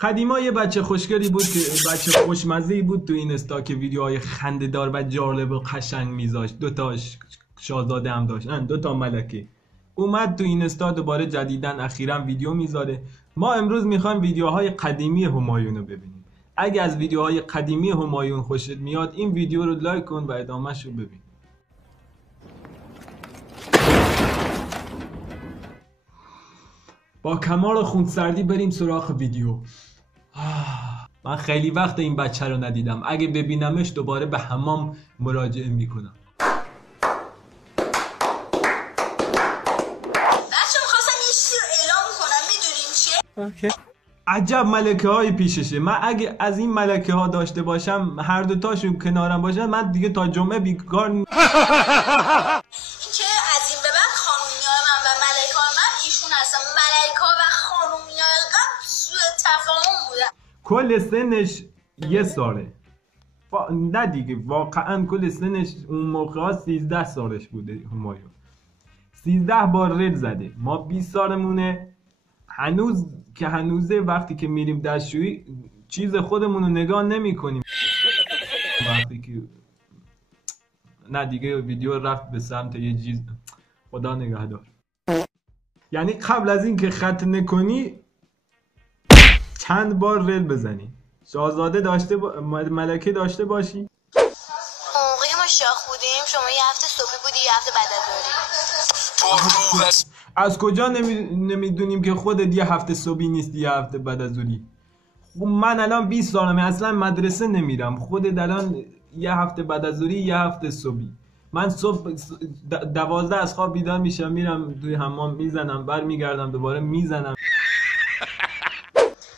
قدیما یه بچه خوشگلی بود که بچه خوشمزه‌ای بود تو این استا که ویدیوهای خنده‌دار و جالب و قشنگ میذاشت. دوتا شاهزاده هم داشت، دوتا ملکه. اومد تو این استا دوباره جدیدن اخیرا ویدیو میذاره. ما امروز میخوایم ویدیوهای قدیمی همایون رو ببینیم. اگه از ویدیوهای قدیمی همایون خوشت میاد این ویدیو رو لایک کن و ادامهش رو ببین. با کمال خونسردی بریم سراغ ویدیو. من خیلی وقت این بچه رو ندیدم. اگه ببینمش دوباره به حمام مراجعه میکنم. بچه میخواستم یه چیزی رو اعلام کنم، میدونیم چیه؟ عجب ملکه های پیششه. من اگه از این ملکه ها داشته باشم، هر دوتاشون کنارم باشن، من دیگه تا جمعه بیکار این که از این به بعد خانومیای من و ملکه من ایشون هستن. ملکه و خانومیای قبل سوء تفاهم بودن. کل سنش 1 ساله. نه دیگه، واقعا کل سنش اون موقع ها 13 سالش بوده همایون. 13 بار رل زده. ما 20 سالمونه. هنوز که هنوزه وقتی که میریم دستشویی چیز خودمون رو نگاه نمی کنیم. وقتی که نه دیگه ویدیو رفت به سمت یه چیز. خدا نگهدار. یعنی قبل از این که ختنه کنی چند بار رل بزنی. شاهزاده داشته ملکه داشته باشی. موقعی ما شاخ بودیم شما یه هفته صبحی بودی یه هفته بعد از ظهری. از کجا نمیدونیم که خودت یه هفته صبحی نیستی یه هفته بعد از ظهری؟ من الان 20 سالمه، اصلا مدرسه نمیرم. خودت الان یه هفته بعد از ظهری یه هفته صبحی. من صبح 12 از خواب بیدار میشم، میرم توی حمام میزنم، برمیگردم دوباره میزنم.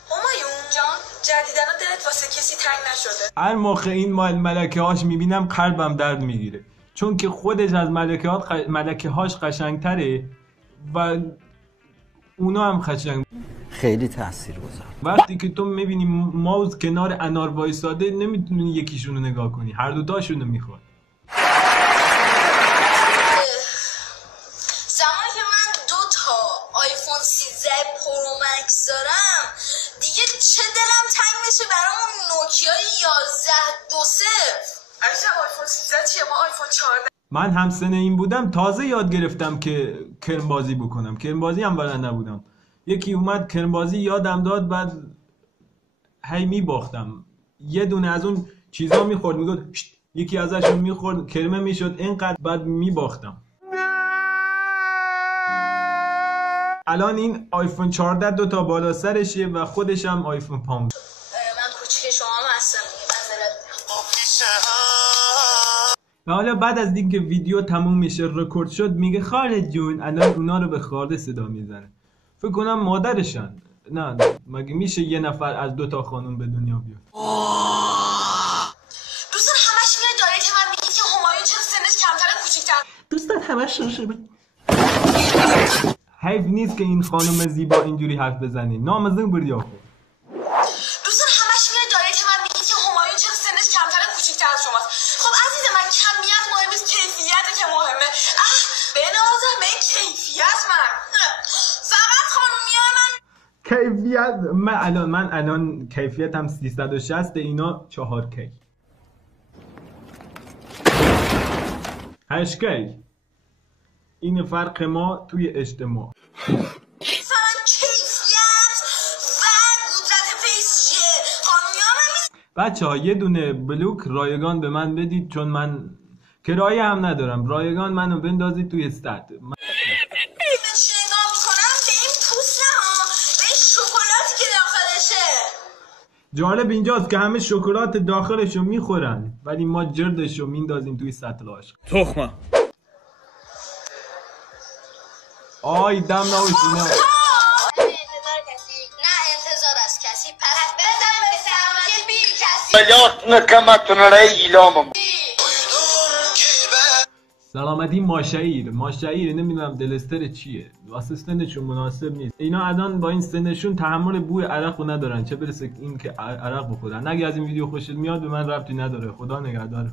همایون جان جدیدن دلت واسه کسی تنگ نشده؟ هر موقع این ملکه هاش میبینم قلبم درد میگیره، چون که خودش از ملکه هاش قشنگتره و اونا هم قشنگ. خیلی تاثیرگذار. وقتی که تو میبینی ماوس کنار انار وایساده نمیتونی یکیشون رو نگاه کنی، هر دوتاشون رو میخواد. زمانی که من 2 تا آیفون 13 پرو مکس دارم دیگه چه دلم تنگ میشه برای اون نوکیا 1120. عزیزم آیفون 13 چیه؟ ما آیفون 14. من هم سن این بودم تازه یاد گرفتم که کرمبازی بکنم. کرمبازی هم بلد نبودم. یکی اومد کرمبازی یادم داد، بعد هی میباختم. یه دونه از اون چیزا میخورد، میگفت یکی ازشون میخورد، کرمه میشد اینقدر، بعد میباختم. الان این آیفون 14 2 تا بالا سرشه و خودش هم آیفون 5. من کوچیک شما هم هستم. و حالا بعد از اینکه ویدیو تموم میشه رکورد شد میگه خالد جون، الان اونا رو به خالد صدا میزنه. فکر کنم مادرشن. نه مگه میشه یه نفر از 2 تا خانوم به دنیا بیاد؟ دوستان همش میاد داره که من میگی که همایون چرا سنش کمتره کوچیک‌تر. دوستان همش رو حیف نیست که این خانم زیبا اینجوری حرف بزنی. نامزون بردی آخو. دوستان همش میاد داره که من میگی که همایون چرا سنش کمتره کوچیک‌تر از شماست. خب عزیز من کمیت مهم نیست، کیفیته که مهمه. بنازم به این کیفیت من. فقط خانومیای من کیفیت من الان کیفیتم 360 اینا 4K 8K. این فرق ما توی اجتماع. فقط کیفیت و قدرت فیس چیه؟ خانومیای من بچه‌ها یه دونه بلوک رایگان به من بدید، چون من کرایه هم ندارم. رایگان منو بندازید توی استاد. جالب اینجاست که همه شکلات داخلشو میخورن ولی ما جردشو میندازیم توی سطل عشق. تخمه. آی دم نوش اینا. نه انتظار از کسی، پس بزن به سرمایه بی کسی. سلامتی ماشایر نمیدونم دلستر چیه، واسه سنشون مناسب نیست. اینا الان با این سنشون تحمل بوی عرقو ندارن، چه برسه این که عرق بخورن. اگه از این ویدیو خوشت میاد به من ربطی نداره. خدا نگهدار.